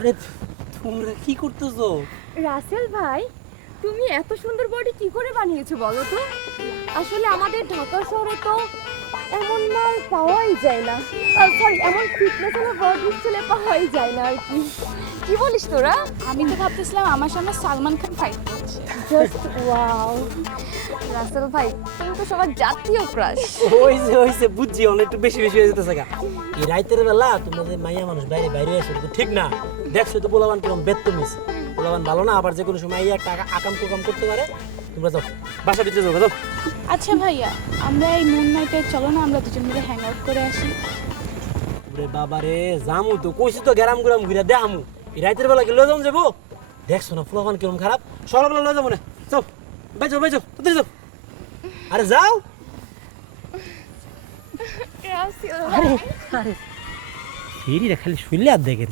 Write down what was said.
আরে তোমরা কি করতেছো? রাসেল ভাই, তুমি এত সুন্দর বডি কি করে বানিয়েছো বলো তো? আসলে আমাদের ঢাকা শহরে তো এমন মাল পাওয়াই যায় না। সরি, এমন ফিটনেস হলো বডি ছেলে পাওয়াই যায় না আর কি। কি বলিস তোরা? আমি তো ভাবতেছিলাম আমার সামনে সালমান খান ফাইট করছে। Just wow. রাসেল ভাই, তুমি তো সবার জাতীয় ক্রাশ। হইছে বুঝছি, অনেক একটু বেশি বেশি হয়ে যেতেছে গা। এই রাইতের বেলা তোমাদের মাইয়া মানুষ বাইরে বাইরে আসে, তো ঠিক না। দেখছো তো পোলাবান কিরকম বেত্তমিস, পোলাবান ভালো না, আবার যে কোনো সময় এই একটা আকাম কুকাম করতে পারে। তোমরা যাও বাসা ভিতরে যাও, যাও। আচ্ছা ভাইয়া, আমরা এই মুন নাইটে চলো না আমরা দুজন মিলে হ্যাং আউট করে আসি। রে বাবা রে, জামু তো কইছি তো গ্রাম গ্রাম ঘুরে দেখামু। এই রাইতের বেলা কি লয়ে যাবো যাবো? দেখছো না পোলাবান কিরকম খারাপ, সকালবেলা লয়ে যাবো না। যাও বাইজো বাইজো, তাড়াতাড়ি যাও। আরে যাও। রাসেল আরে আরে ফিরি রে, খালি শুনলে আর দেখেন।